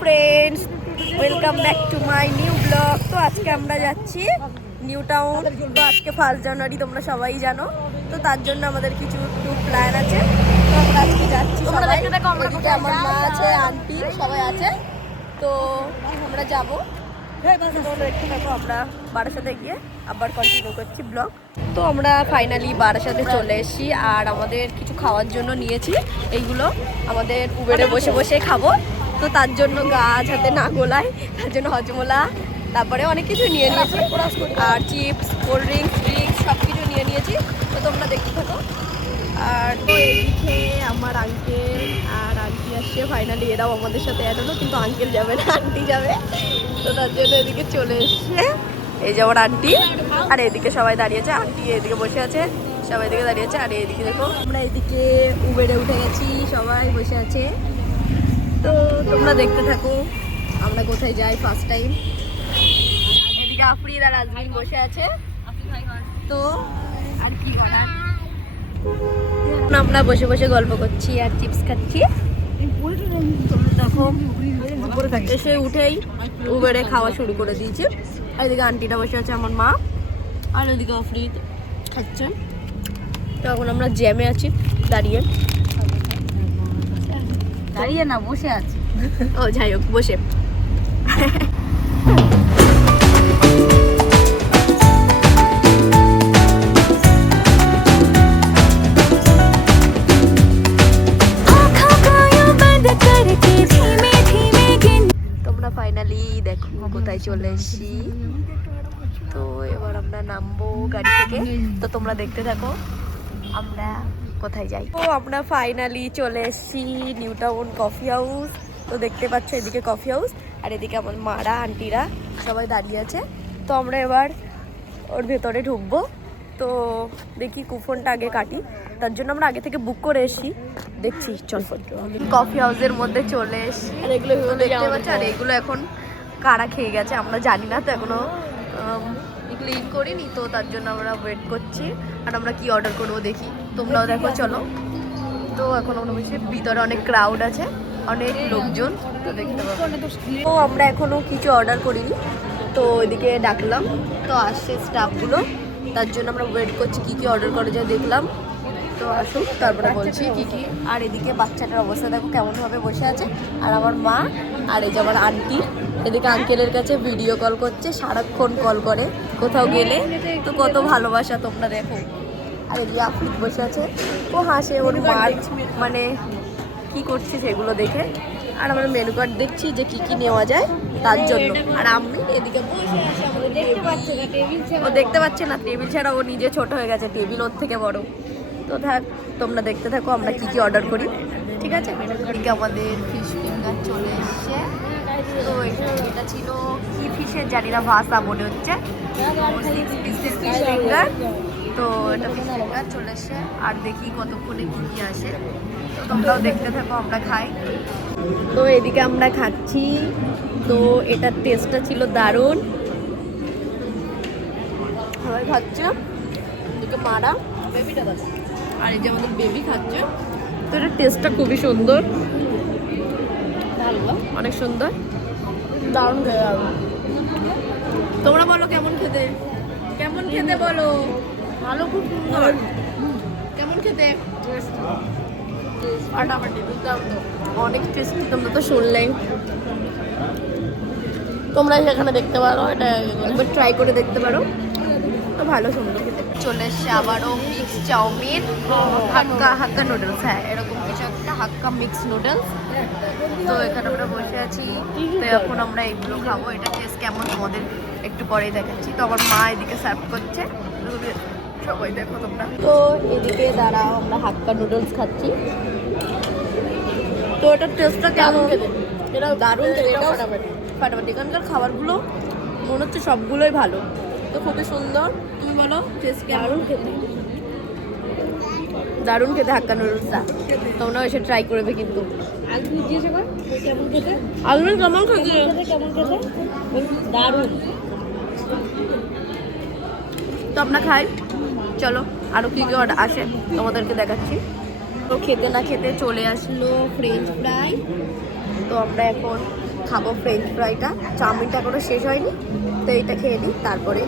Friends, welcome back to my new blog. তো আজকে আমরা যাচ্ছি নিউ টাউন। তো আজকে 1 জানুয়ারি, তোমরা সবাই জানো। তো তার জন্য আমাদের কিছু প্ল্যান আছে। তো আমরা আজকে যাচ্ছি সবাই। এদিকে আমার মা আছে, আন্টি সবাই আছে। তো আমরা যাবো। আমরা বারাসাতে গিয়ে আবার কন্টিনিউ করছি ব্লগ। তো আমরা ফাইনালি বারাসাতে চলে এসেছি। আর আমাদের কিছু খাওয়ার জন্য নিয়েছি এইগুলো, আমাদের উবেরে বসে বসে খাবো। তো তার জন্য গাছ হাতে না গোলায়, তার জন্য হজমোলা, তারপরে অনেক কিছু নিয়ে নিয়েছি। আর চিপস, কোল্ড ড্রিঙ্কস সব কিছু নিয়ে নিয়েছি। তো তোমরা দেখতে থাকো। আর তো এইদিকে আমার আঙ্কেল আর আন্টি আসছে ফাইনালি। এরাও আমাদের সাথে অ্যাড হলো, কিন্তু আঙ্কেল যাবে না, আন্টি যাবে। তো তার জন্য এদিকে চলে এসছে। এই যে আমার আন্টি, আর এদিকে সবাই দাঁড়িয়েছে। আন্টি এদিকে বসে আছে, সবাই এদিকে দাঁড়িয়েছে। আর এদিকে দেখো, আমরা এদিকে উবেরে উঠে গেছি, সবাই বসে আছে। তো তোমরা দেখতে থাকো আমরা কোথায় যাই ফার্স্ট টাইম। এদিকে আফরিদ আর আজমিন বসে আছে। তো আর কি বলার, আমরা বসে বসে গল্প করছি আর চিপস খাচ্ছি। দেখো এসে উঠেই উবেরে খাওয়া শুরু করে দিয়েছি। আর এদিকে আন্টিটা বসে আছে, আমার মা। আর ওইদিকে আফরিদ খাচ্ছে। তো এখন আমরা জ্যামে আছি দাঁড়িয়ে। দাঁড়িয়ে না, বসে আছে। ও যাই হোক, বসে। তোমরা ফাইনালি দেখো কোথায় চলে এসেছি। তো এবার আমরা নামবো গাড়ি থেকে। তো তোমরা দেখতে থাকো আমরা কোথায় যাই। তো আমরা ফাইনালি চলে এসেছি নিউ টাউন কফি হাউস। তো দেখতে পাচ্ছ এদিকে কফি হাউস, আর এদিকে আমার মারা আন্টিরা সবাই দাঁড়িয়ে আছে। তো আমরা এবার ওর ভেতরে ঢুকবো। তো দেখি কুপনটা আগে কাটি, তার জন্য আমরা আগে থেকে বুক করে এসেছি। দেখছি চল কফি হাউসের মধ্যে চলে এসেছি। আর এগুলো দেখতে পাচ্ছ, আর এগুলো এখন কারা খেয়ে গেছে আমরা জানি না। তো এখনো ক্লিন করিনি, তো তার জন্য আমরা ওয়েট করছি। আর আমরা কি অর্ডার করবো দেখি, তোমরাও দেখো চলো। তো এখন আমরা বলছি ভিতরে অনেক ক্রাউড আছে, অনেক লোকজন। তো দেখতে পাবো। তো আমরা এখনো কিছু অর্ডার করিনি, তো ওইদিকে ডাকলাম। তো আসছে স্টাফগুলো, তার জন্য আমরা ওয়েট করছি কি কি অর্ডার করা যায় দেখলাম। তো আসুক তারপরে বলছি কি কি। আর এদিকে বাচ্চাটার অবস্থা দেখো কেমনভাবে বসে আছে। আর আমার মা, আর এই যে আমার আন্টি এদিকে আঙ্কেলের কাছে ভিডিও কল করছে, সারাক্ষণ কল করে কোথাও গেলে। তো কত ভালোবাসা তোমরা দেখো। আর এদিকে আফরিদ বসে আছে, ও হাসে ওর মার মানে কি করছে সেগুলো দেখে। আর আমরা মেনু কার্ড দেখছি যে কি কি নেওয়া যায় তার জন্য। আর আমি এদিকে বসে আছি, ও দেখতে পাচ্ছে না টেবিল ছাড়া, ও নিজে ছোট হয়ে গেছে, টেবিল ওর থেকে বড়। তো থাক, তোমরা দেখতে থাকো আমরা কি কি অর্ডার করি, ঠিক আছে। এদিকে আমাদের ফিশ ফিঙ্গার চলে এসছে। তো এটা ছিল কি ফিশের জানি না, ভাষা মনে হচ্ছে 6 পিসের ফিশ ফিঙ্গার। তো এটা ফিশ ফিঙ্গার চলে এসছে। আর দেখি কতক্ষণে কি কি আসে। তো তোমরাও দেখতে থাকো আমরা খাই। তো এদিকে আমরা খাচ্ছি। তো এটার টেস্টটা ছিল দারুণ, সবাই খাচ্ছে। এদিকে মারা বেবিটা দাদা, আর এই যে আমাদের বেবি খাচ্ছে। তো এটার টেস্টটা খুবই সুন্দর, ভালো, অনেক সুন্দর, দারুণ খেতে। তোমরা বলো কেমন খেতে, কেমন খেতে বলো। ভালো, খুব সুন্দর। কেমন খেতে, ফাটাফাটি, দুর্দান্ত, অনেক টেস্টি। তোমরা তো শুনলেই, তোমরা সেখানে দেখতে পারো, এটা একবার ট্রাই করে দেখতে পারো। তো ভালো, সুন্দর খেতে। চলে এসছে আবারও মিক্স চাউমিন, হাক্কা নুডলস, হ্যাঁ এরকম কিছু একটা, হাক্কা মিক্স নুডলস। তো এখানে আমরা বসে আছি। তো এখন আমরা এগুলো খাবো। এটা টেস্ট কেমন তোমাদের একটু পরেই দেখাচ্ছি। তো আমার মা এদিকে সার্ভ করছে, সবাই দেখো তোমরা। তো এদিকে দাঁড়াও, আমরা হাক্কা নুডলস খাচ্ছি। তো এটার টেস্টটা কেমন খেতে, এটা দারুণ খেতে, এটা ফাটাফাটি। এখানকার খাবারগুলো মনে হচ্ছে সবগুলোই ভালো। তো খুবই সুন্দর। তুমি বলো টেস্ট কেমন খেতে? দারুণ খেতে হাক্কা নুডলসটা, তোমরাও এসে ট্রাই করবে কিন্তু। আলমিন কেমন খেতে, আলমিন কেমন খেতে, কেমন খেতে, দারুণ। তো আমরা খাই, চলো আরও কী কী অর্ডার আসে তোমাদেরকে দেখাচ্ছি। তো খেতে না খেতে চলে আসলো ফ্রেঞ্চ ফ্রাই। তো আমরা এখন খাবো ফ্রেঞ্চ ফ্রাইটা, চাউমিনটা এখনো শেষ হয়নি, তো এইটা খেয়ে নিই, তারপরে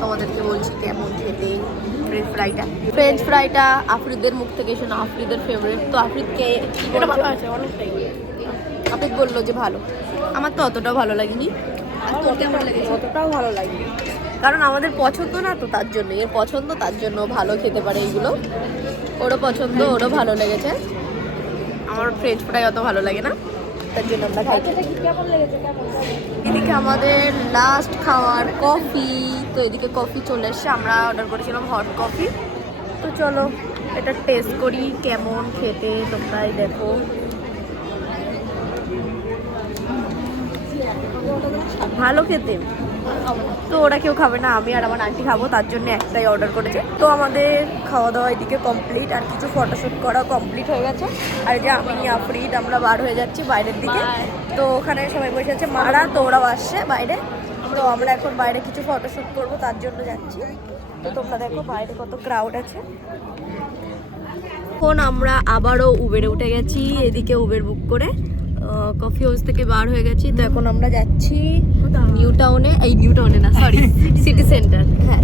তোমাদেরকে বলছি কেমন খেতে ফ্রেঞ্চ ফ্রাইটা। ফ্রেঞ্চ ফ্রাইটা আফ্রিদের মুখ থেকে শোনো, আফ্রিদের ফেভারিট, তো আফ্রিদকে ভালো আছে অনেকটাই। আফ্রিদ বললো যে ভালো, আমার তো অতটাও ভালো লাগেনি। আর তোর কেমন লেগেছে? অতটাও ভালো লাগেনি, কারণ আমাদের পছন্দ না, তো তার জন্য এর পছন্দ, তার জন্য ভালো খেতে পারে এইগুলো। ওরও পছন্দ, ওরও ভালো লেগেছে। আমার ফ্রেঞ্চ ফ্রাই অত ভালো লাগে না, তার জন্য আমরা খাই। কেমন লেগেছে? এদিকে আমাদের লাস্ট খাওয়ার কফি, তো এদিকে কফি চলে এসছে, আমরা অর্ডার করেছিলাম হট কফি। তো চলো এটা টেস্ট করি কেমন খেতে, তোমরাই দেখো। ভালো খেতে, তো ওরা কেউ খাবে না, আমি আর আমার আন্টি খাবো, তার জন্য একটাই অর্ডার করেছে। তো আমাদের খাওয়া দাওয়া এদিকে কমপ্লিট, আর কিছু ফটোশ্যুট করা কমপ্লিট হয়ে গেছে। আর যে আমি আফরিদ আমরা বার হয়ে যাচ্ছি বাইরের দিকে, তো ওখানে সবাই বসে আছে, মারা তো ওরাও আসছে বাইরে, তো আমরা এখন বাইরে কিছু ফটোশ্যুট করবো, তার জন্য যাচ্ছি। তো তোমরা দেখো বাইরে কত ক্রাউড আছে। এখন আমরা আবারও উবেরে উঠে গেছি, এদিকে উবের বুক করে কফি হাউস থেকে বার হয়ে গেছি। তো এখন আমরা যাচ্ছি নিউ টাউনে, এই নিউ টাউনে না সরি সিটি সেন্টার। হ্যাঁ,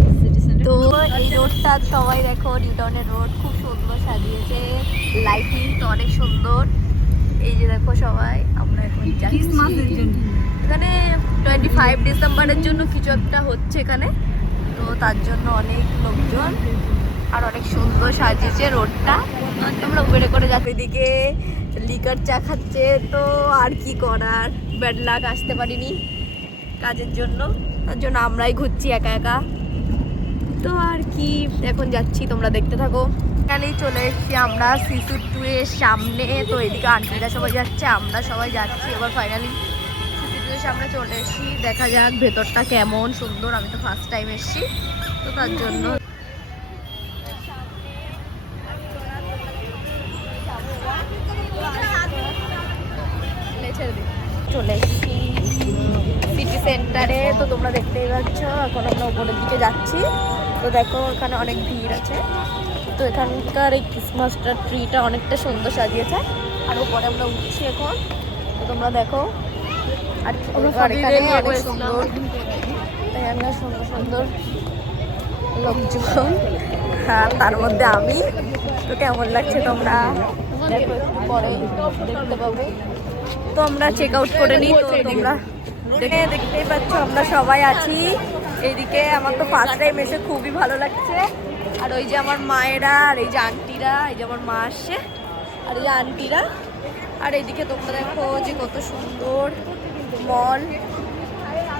তো এই রোডটা সবাই দেখো, নিউ টাউনের রোড খুব সুন্দর সাজিয়েছে, লাইটিং তো অনেক সুন্দর। এই যে দেখো সবাই, আমরা এখন যাচ্ছি এখানে 25 ডিসেম্বরের জন্য কিছু একটা হচ্ছে এখানে, তো তার জন্য অনেক লোকজন, আর অনেক সুন্দর সাজিয়েছে রোডটা। আমরা উবেরে করে যাচ্ছি, এদিকে লিকার চা খাচ্ছে, তো আর কি করার, ব্যাড লাক, আসতে পারিনি কাজের জন্য, তার জন্য আমরাই ঘুরছি একা একা। তো আর কি, এখন যাচ্ছি, তোমরা দেখতে থাকো। এখানেই চলে এসেছি আমরা সিসু 2 এর সামনে, তো এদিকে আন্টিরা সবাই যাচ্ছে, আমরা সবাই যাচ্ছি। এবার ফাইনালি সিসু 2 এর সামনে চলে এসেছি, দেখা যাক ভেতরটা কেমন সুন্দর, আমি তো ফার্স্ট টাইম এসেছি, তো তার জন্য চলে এসেছি সিটি সেন্টারে। তো তোমরা দেখতেই পাচ্ছ, এখন আমরা উপরের দিকে যাচ্ছি। তো দেখো এখানে অনেক ভিড় আছে, তো এখানকার এই ক্রিসমাস ট্রিটা অনেকটা সুন্দর সাজিয়েছে, আর উপরে আমরা উঠছি এখন। তো তোমরা দেখো, আর এখানে অনেক সুন্দর, এখানে সুন্দর সুন্দর লোকজন, হ্যাঁ তার মধ্যে আমি। তো কেমন লাগছে তোমরা দেখো, একটু পরে দেখতে পাবো। তো আমরা চেক আউট করে নিই, তো তোমরা দেখতেই পাচ্ছ আমরা সবাই আছি এইদিকে। আমার তো ফার্স্ট টাইম এসে খুবই ভালো লাগছে। আর ওই যে আমার মায়েরা, আর এই যে আন্টিরা, এই যে আমার মা আসছে, আর এই যে আন্টিরা, আর এইদিকে তোমরা দেখো যে কত সুন্দর মল,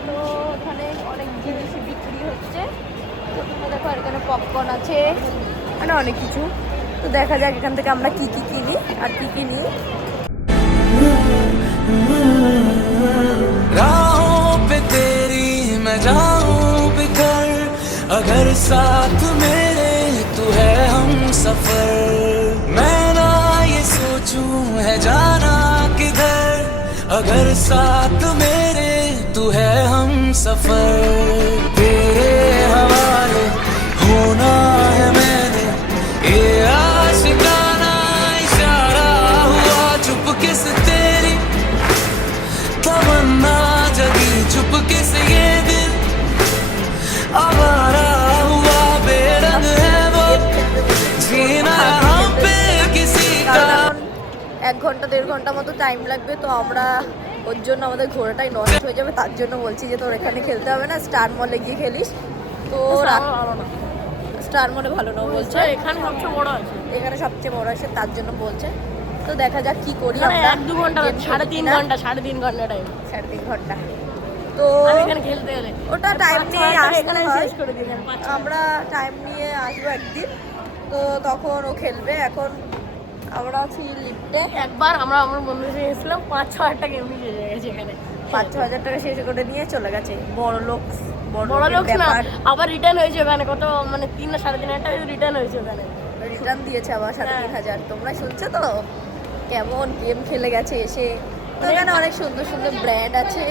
তো ওখানে অনেক জিনিস বিক্রি হচ্ছে। তো তোমরা দেখো এখানে পপকর্ন আছে, মানে অনেক কিছু। তো দেখা যাক এখান থেকে আমরা কি কি কিনি আর কি কি নিই। राहों पे तेरी मैं जाऊं बिखर, अगर साथ मेरे तू है हम सफर, मैं ना ये सोचूं है जाना किधर, अगर साथ मेरे तू है हम सफर, तेरे हवाले होना है मैंने, ये आशिकाना इशारा हुआ चुपके से तेरी तमन्ना जगी, चुपके से ये दिल आवारा हुआ, बेरंग है वो जीना हम पे किसी का। 1 ঘন্টা 1.5 ঘন্টা মতো টাইম লাগবে, তো আমরা ওর জন্য আমাদের ঘোরাটাই নষ্ট হয়ে যাবে, তার জন্য বলছি যে তোর এখানে খেলতে হবে না, স্টার মলে গিয়ে খেলিস। তো স্টার মলে ভালো না বলছে, এখানে সবচেয়ে বড় আছে, এখানে সবচেয়ে বড় আছে, তার জন্য বলছে। তো দেখা যাক কি করি আমরা। 1-2 ঘন্টা, 3.5 ঘন্টা, 3.5 ঘন্টা টাইম, 3.5 ঘন্টা। তো এখানে খেলতে গেলে ওটা টাইম নিয়ে এখানে শেষ করে দিই, আমরা টাইম নিয়ে আসবো একদিন, তো তখন ও খেলবে। এখন আমরা আছি লিফটে, একবার আমরা আমার বন্ধুদের সঙ্গে এসেছিলাম, 5-6 হাজার টাকা এমনি শেষ হয়ে গেছে এখানে, 5-6 হাজার টাকা শেষ করে নিয়ে চলে গেছে। বড় লোক না, আবার রিটার্ন হয়েছে ওখানে, কত মানে 3 না 3.5 হাজার টাকা রিটার্ন হয়েছে ওখানে, রিটার্ন দিয়েছে আবার 3.5 হাজার। তোমরা শুনছো তো কেমন গেম খেলে গেছে এসে। তো এখানে অনেক সুন্দর সুন্দর ব্র্যান্ড আছে,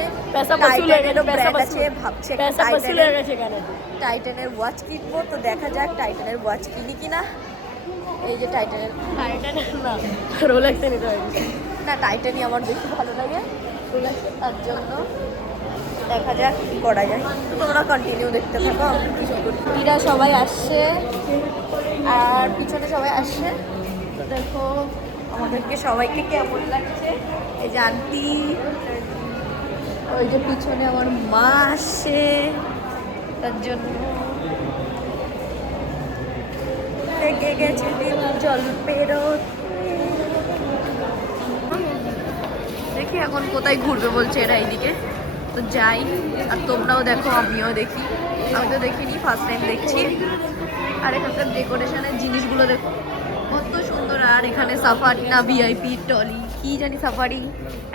টাইটানেরও ব্র্যান্ড আছে, ভাবছে টাইটানের ওয়াচ কিনবো। তো দেখা যাক টাইটানের ওয়াচ কিনি কিনা। এই যে টাইটানের না রোলেক্সে নিতে হবে না, টাইটানই আমার বেশি ভালো লাগে। তার জন্য দেখা যাক কি করা যায়। তো তোমরা কন্টিনিউ দেখতে থাকো। এরা সবাই আসছে আর পিছনে সবাই আসছে। দেখো আমাদেরকে সবাইকে কেমন লাগছে। এই যে আন্টি, ওই যে পিছনে আমার মা আসছে, তার জন্য থেকে গেছে দিন জল পেরোতে। দেখি এখন কোথায় ঘুরবে বলছে এরা, এইদিকে তো যাই। আর তোমরাও দেখো, আমিও দেখি। আমি তো দেখিনি, ফার্স্ট টাইম দেখছি। আর এখানকার ডেকোরেশনের জিনিসগুলো দেখো কত সুন্দর। আর এখানে সাফারি না ভিআইপি টলি কি জানি, সাফারি,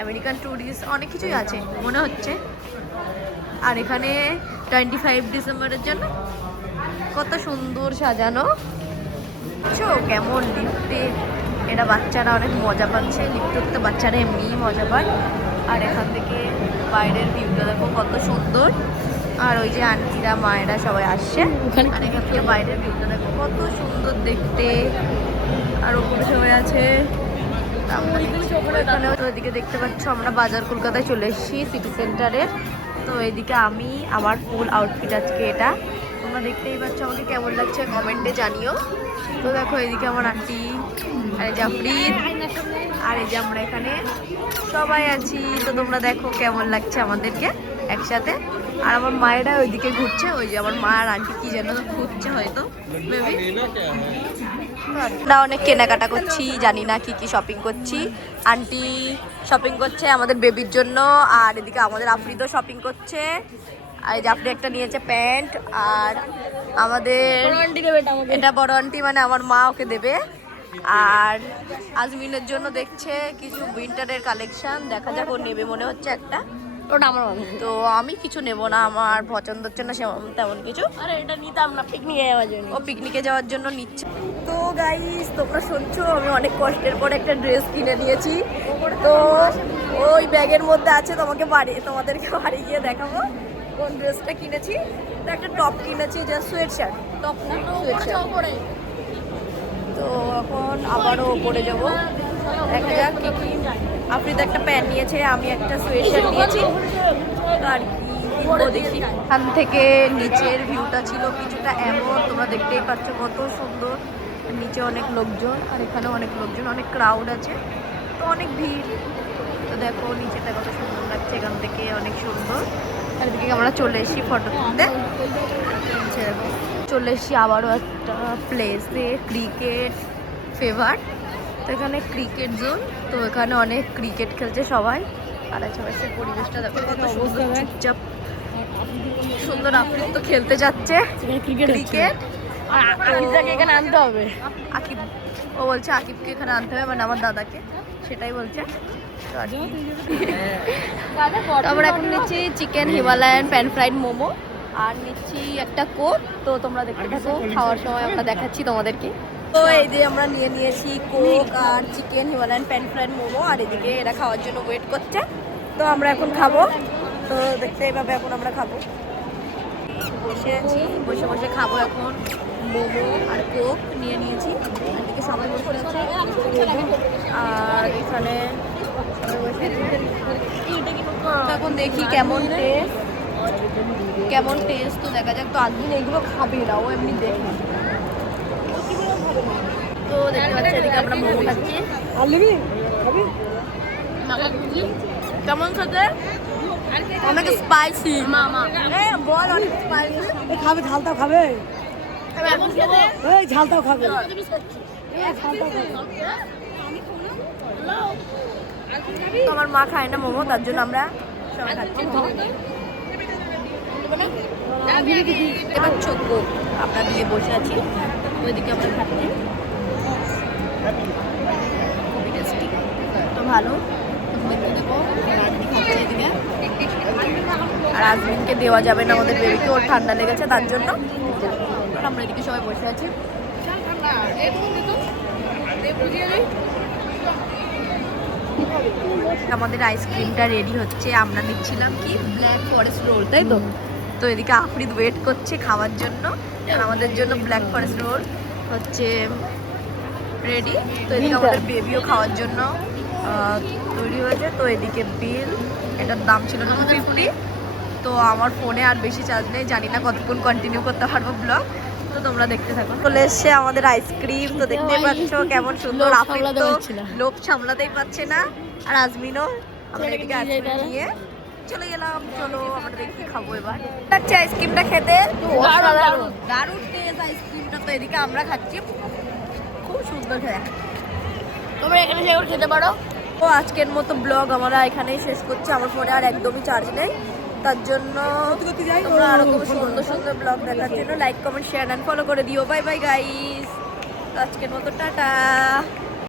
আমেরিকান ট্যুরিস্ট, অনেক কিছুই আছে মনে হচ্ছে। আর এখানে 25 ডিসেম্বরের জন্য কত সুন্দর সাজানো। বুঝছো কেমন লিফটে এটা বাচ্চারা অনেক মজা পাচ্ছে। লিফটে উঠতে বাচ্চারা এমনিই মজা পায়। আর এখান থেকে বাইরের ভিউটা দেখো কত সুন্দর। আর ওই যে আন্টিরা মায়েরা সবাই আসছে। আর এখান থেকে বাইরের ভিউটা দেখো কত সুন্দর দেখতে। আর ওপরে সবাই আছে। তো এদিকে দেখতে পাচ্ছ আমরা বাজার কলকাতায় চলে এসেছি সিটি সেন্টারের। তো এদিকে আমি আমার ফুল আউটফিট আজকে এটা, তোমরা দেখতেই পাচ্ছ। আমাকে কেমন লাগছে কমেন্টে জানিও। তো দেখো এদিকে আমার আন্টি, আর এই জাফরিদ, আর এই যে আমরা এখানে সবাই আছি। তো তোমরা দেখো কেমন লাগছে আমাদেরকে একসাথে। আর আমার মায়েরা ওইদিকে ঘুরছে। ওই যে আমার মা আর আন্টি কি যেন ঘুরছে হয়তো মেবি। আমরা অনেক কেনাকাটা করছি, জানি না কি কি শপিং করছি। আন্টি শপিং করছে আমাদের বেবির জন্য, আর এদিকে আমাদের আফ্রিদও শপিং করছে। আর এই যে আপনি একটা নিয়েছে প্যান্ট। আর আমাদের এটা বড় আন্টি মানে আমার মা ওকে দেবে। আর আজমিনের জন্য দেখছে কিছু উইন্টারের কালেকশন, দেখা যাক ও নেবে মনে হচ্ছে একটা। ওটা আমার মনে, তো আমি কিছু নেব না, আমার পছন্দ হচ্ছে না তেমন কিছু। আরে এটা নিতাম না, পিকনিকে যাওয়ার জন্য। ও পিকনিকে যাওয়ার জন্য নিচ্ছে। তো গাইস তোমরা শুনছো, আমি অনেক কষ্টের পর একটা ড্রেস কিনে নিয়েছি। তো ওই ব্যাগের মধ্যে আছে, তোমাদেরকে বাড়ি গিয়ে দেখাবো কোন ড্রেসটা কিনেছি। তো একটা টপ কিনেছি, যে সোয়েট শার্ট, টপ না সোয়েট শার্ট। তো এখন আবারও পরে যাবো, দেখা যাক কি কি। আপনি তো একটা প্যান্ট নিয়েছে, আমি একটা সোয়েট শার্ট নিয়েছি। আর কি দেখি। এখান থেকে নিচের ভিউটা ছিল কিছুটা এমন, তোমরা দেখতেই পাচ্ছ কত সুন্দর। নিচে অনেক লোকজন, আর এখানে অনেক লোকজন, অনেক ক্রাউড আছে, তো অনেক ভিড়। তো দেখো নিচেটা কত সুন্দর লাগছে, এখান থেকে অনেক সুন্দর। আর এদিকে আমরা চলে এসেছি ফটো তুলতে। চলে এসেছি আবারও একটা প্লেসে, ক্রিকেট ফেভার। তো এখানে ক্রিকেট জোন, তো এখানে অনেক ক্রিকেট খেলছে সবাই। আর আশেপাশের পরিবেশটা দেখো কত সুন্দর, চুপচাপ সুন্দর। আফ্রিদ তো খেলতে যাচ্ছে ক্রিকেট। এখানে আনতে হবে আকিব, ও বলছে আকিবকে এখানে আনতে হবে, মানে আমার দাদাকে, সেটাই বলছে। আমরা এখন নিচ্ছি chicken Himalayan pan fried momo, আর নিচ্ছি একটা কোক। তো তোমরা দেখতে থাকো, খাওয়ার সময় আমরা দেখাচ্ছি তোমাদেরকে। তো এই যে আমরা নিয়েছি কোক আর chicken Himalayan pan fried momo. আর এদিকে এরা খাওয়ার জন্য ওয়েট করছে। তো আমরা এখন খাবো। তো দেখতে এইভাবে এখন আমরা খাবো, বসে আছি, বসে বসে খাবো এখন। মোমো আর কোক নিয়েছি। এদিকে সবাই বসে আছে। আর এখানে এখন দেখি কেমন টেস্ট, তো দেখা যাক। তো আজমিন এগুলো খাবে না, ও এমনি দেখে। তো দেখতে পাচ্ছি এদিকে আমরা মোমো খাচ্ছি। কেমন খেতে? অনেক স্পাইসি। বল অনেক স্পাইসি। খাবে, ঝালটাও খাবে, ঝালটাও খাবে। তো আমার মা খায় না মোমো, তার জন্য আমরা সবাই খাচ্ছি। এবার চোখ আমরা দিয়ে বসে আছি, ওইদিকে আমরা খাচ্ছি। খুবই টেস্টি, তো ভালো। দেখো খাচ্ছে এদিকে। আর আজমিনকে দেওয়া যাবে না, আমাদের বেবিকে, ওর ঠান্ডা লেগেছে তার জন্য। আমরা এদিকে সবাই বসে আছি। আমাদের আইসক্রিমটা রেডি হচ্ছে। আমরা নিচ্ছিলাম কি ব্ল্যাক ফরেস্ট রোল, তাই তো। তো এদিকে আফরিদ ওয়েট করছে খাওয়ার জন্য, আর আমাদের জন্য ব্ল্যাক ফরেস্ট রোল হচ্ছে রেডি। তো এদিকে আমাদের বেবিও খাওয়ার জন্য তৈরি হয়েছে। তো এদিকে বিল এটার দাম ছিল 250। তো আমার ফোনে আর বেশি চার্জ নেই, জানি না কতক্ষণ কন্টিনিউ করতে পারবো ব্লগ, তো তোমরা দেখতে থাকো। চলে এসছে আমাদের আইসক্রিম, তো দেখতেই পাচ্ছ কেমন সুন্দর। আফরিন তো লোভ সামলাতেই পারছে না, আর আজমিনও। আমরা এদিকে আইসক্রিম নিয়ে চলে গেলাম। চলো আমরা দেখি খাবো এবার। লাগছে আইসক্রিমটা খেতে, দারুণ টেস্ট আইসক্রিমটা। তো এদিকে আমরা খাচ্ছি, খুব সুন্দর খেয়ে। তোমরা এখানে সেগুলো খেতে পারো। তো আজকের মতো ব্লগ আমরা এখানেই শেষ করছি। আমার ফোনে আর একদমই চার্জ নেই, তার জন্য তোমরা আরো খুব সুন্দর সুন্দর ব্লগ দেখার জন্য like comment share and follow করে দিও। বাই বাই গাইস, আজকের মতো টাটা।